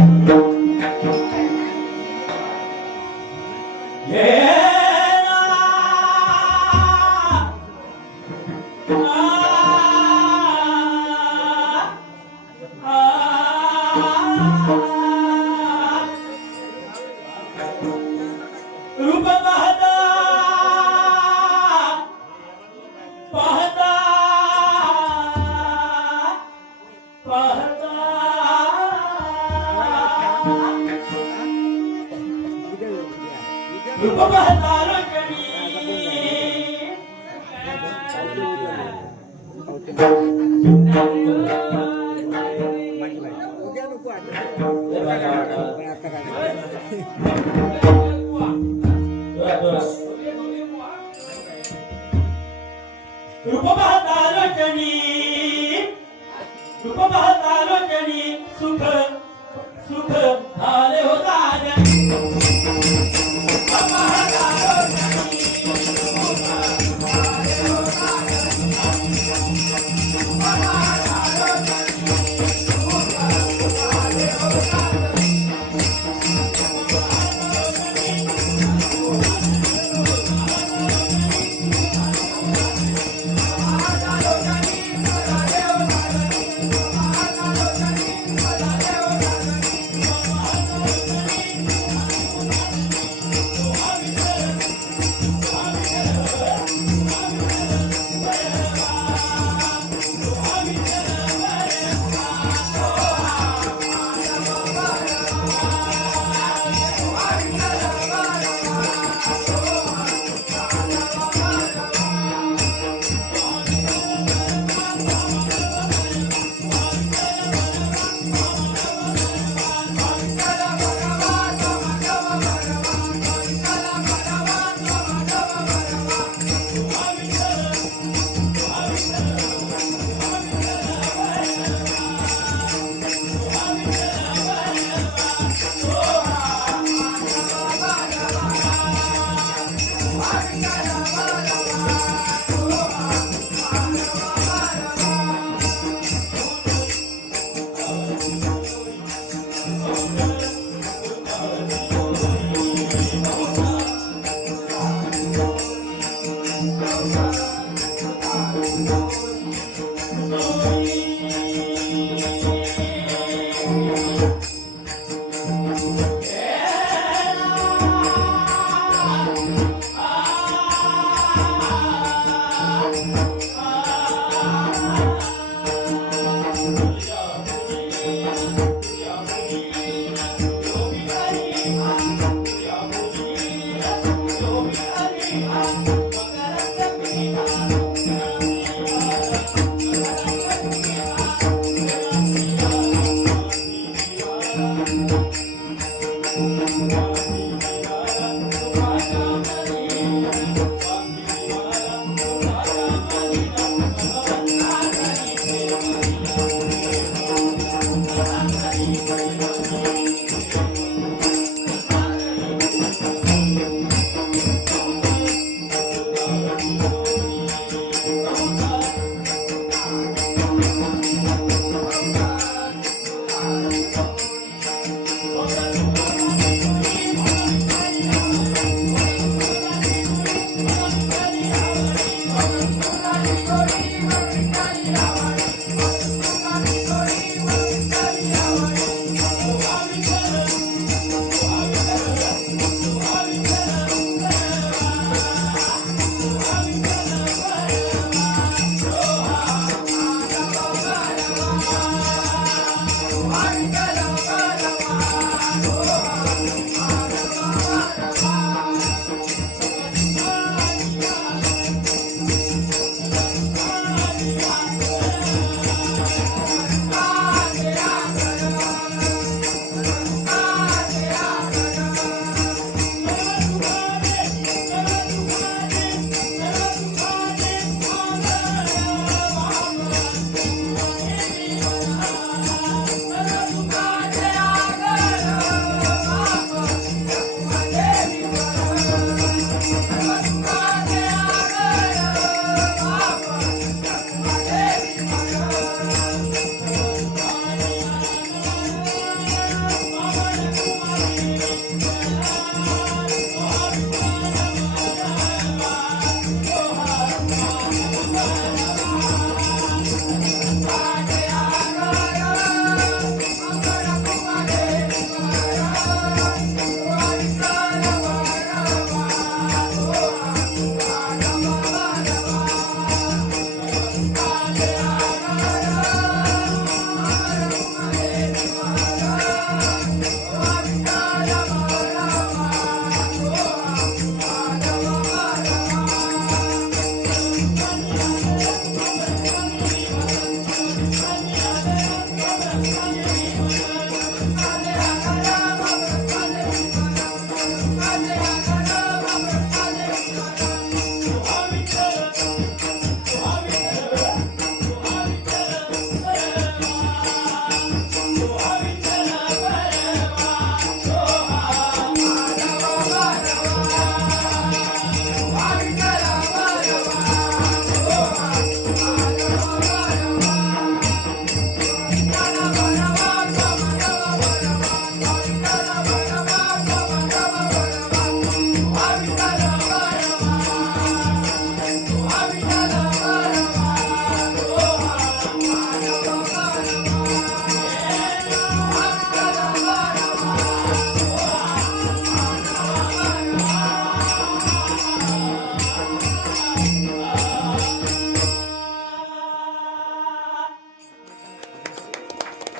रूप